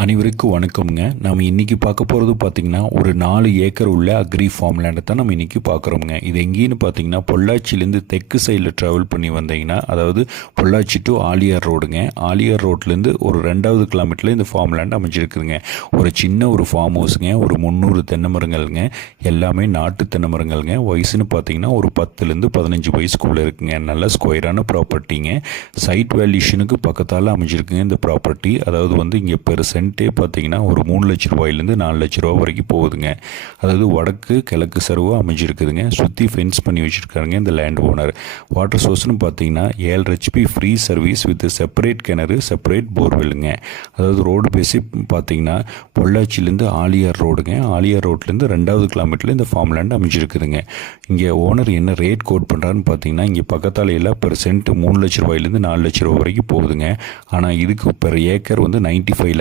அனைவருக்கும் வணக்கம்ங்க. நம்ம இன்றைக்கி பார்க்க போகிறது பார்த்திங்கன்னா ஒரு 4 ஏக்கர் உள்ள அக்ரி ஃபார்ம் லேண்டை தான் நம்ம இன்றைக்கி பார்க்குறோமுங்க. இது எங்கேன்னு பார்த்தீங்கன்னா பொள்ளாச்சியிலேருந்து தெற்கு சைடில் ட்ராவல் பண்ணி வந்தீங்கன்னா, அதாவது பொள்ளாச்சி டு ஆலியார் ரோடுங்க. ஆலியார் ரோட்லேருந்து ஒரு 2வது கிலோமீட்டரில் இந்த ஃபார்ம் லேண்ட் அமைஞ்சிருக்குதுங்க. ஒரு சின்ன ஒரு ஃபார்ம் ஹவுஸுங்க. ஒரு 300 தென்னை மரங்கள்ங்க. எல்லாமே நாட்டு தென்னை மரங்கள்ங்க. வயசுன்னு பார்த்தீங்கன்னா ஒரு 10லேருந்து 15 வயசுக்குள்ளே இருக்குங்க. நல்ல ஸ்கொயரான ப்ராப்பர்ட்டிங்க. சைட் வேல்யூஷனுக்கு பக்கத்தால் அமைஞ்சிருக்குங்க இந்த ப்ராப்பர்ட்டி. அதாவது இங்கே பெருசு சென்ட்டே பார்த்தீங்கன்னா ஒரு 3 லட்ச ரூபாயிலேருந்து 4 லட்ச ரூபா வரைக்கும் போகுதுங்க. அதாவது வடக்கு கிழக்கு சர்வாக அமைஞ்சிருக்குதுங்க. சுற்றி ஃபென்ஸ் பண்ணி வச்சுருக்காருங்க இந்த லேண்ட் ஓனர். வாட்டர் சோர்ஸ்னு பார்த்தீங்கன்னா 7 HP free service with separate கிணறு, செப்பரேட் போர்வெல்லுங்க. அதாவது ரோடு பேசி பார்த்தீங்கன்னா பொள்ளாச்சியிலேருந்து ஆலியார் ரோடுங்க. ஆலியார் ரோட்லேருந்து 2வது கிலோமீட்டரில் இந்த ஃபார்ம் லேண்ட் அமைஞ்சிருக்குதுங்க. இங்கே ஓனர் என்ன ரேட் கோட் பண்ணுறாருன்னு பார்த்தீங்கன்னா, இங்கே பக்கத்தால் எல்லாம் பெர் சென்ட் 3 லட்ச ரூபாயிலேருந்து 4 லட்ச ரூபா வரைக்கும் போகுதுங்க. ஆனால் இதுக்கு பெர் ஏக்கர் 95